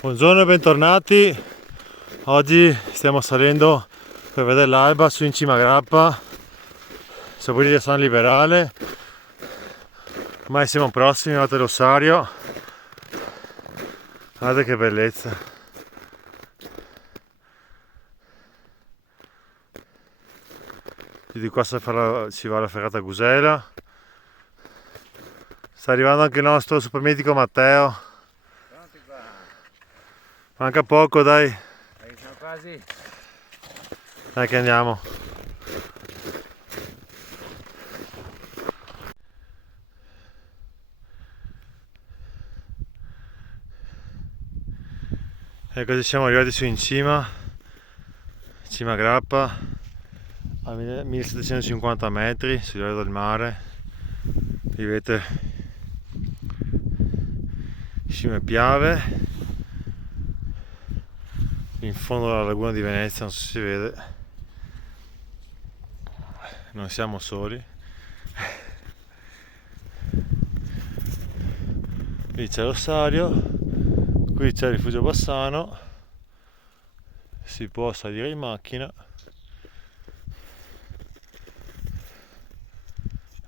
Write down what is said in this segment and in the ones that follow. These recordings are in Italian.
Buongiorno e bentornati. Oggi stiamo salendo per vedere l'alba su in cima a Grappa, sopra di San Liberale. Ormai siamo prossimi a Rossario. Guardate che bellezza. Di qua ci va la ferrata Gusela. Sta arrivando anche il nostro supermitico Matteo. Manca poco, dai. Siamo quasi. Dai che andiamo. E così siamo arrivati su in cima a Grappa, a 1750 metri sul livello del mare. Qui vedete Cime Piave, in fondo alla laguna di Venezia, non so se si vede. Non siamo soli. Qui c'è Rossario, qui c'è il Rifugio Bassano, si può salire in macchina.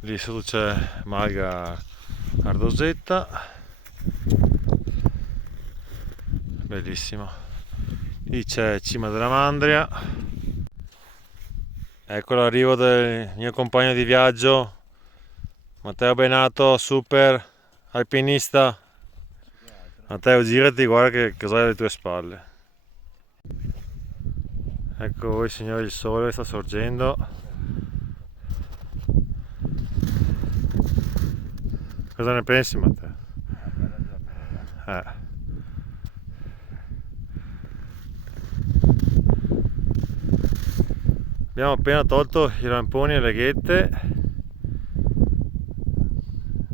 Lì sotto c'è Malga Ardosetta, bellissimo. Lì c'è Cima della Mandria. Ecco l'arrivo del mio compagno di viaggio Matteo Benato, super alpinista. Matteo, girati, guarda che cos'hai alle tue spalle. Ecco voi signori, il sole sta sorgendo. Cosa ne pensi, Matteo? Abbiamo appena tolto i ramponi e le ghette.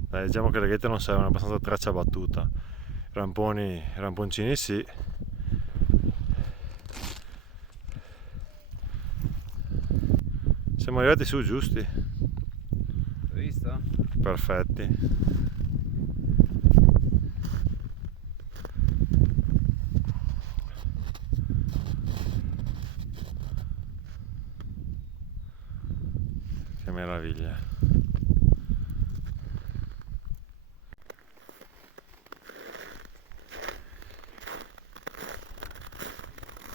Dai, diciamo che le ghette non servono, è abbastanza traccia battuta. Ramponcini sì. Siamo arrivati su giusti. Hai visto? Perfetti. Che meraviglia.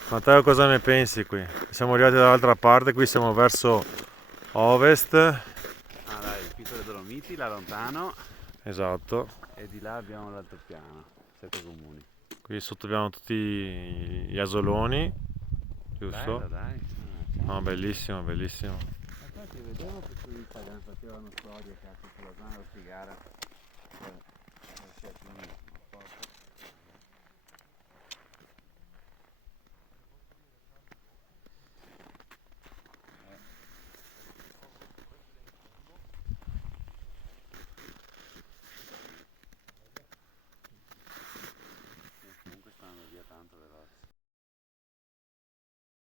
Matteo, cosa ne pensi qui? Siamo arrivati dall'altra parte, qui siamo verso ovest. Ah dai, il Picco delle Dolomiti, là lontano. Esatto. E di là abbiamo l'altopiano, 7 comuni. Qui sotto abbiamo tutti gli asoloni, giusto? Bello dai. No, bellissimo, bellissimo. Infatti vedevo che su Instagram facevano storie cazzo sulla zona della Figara.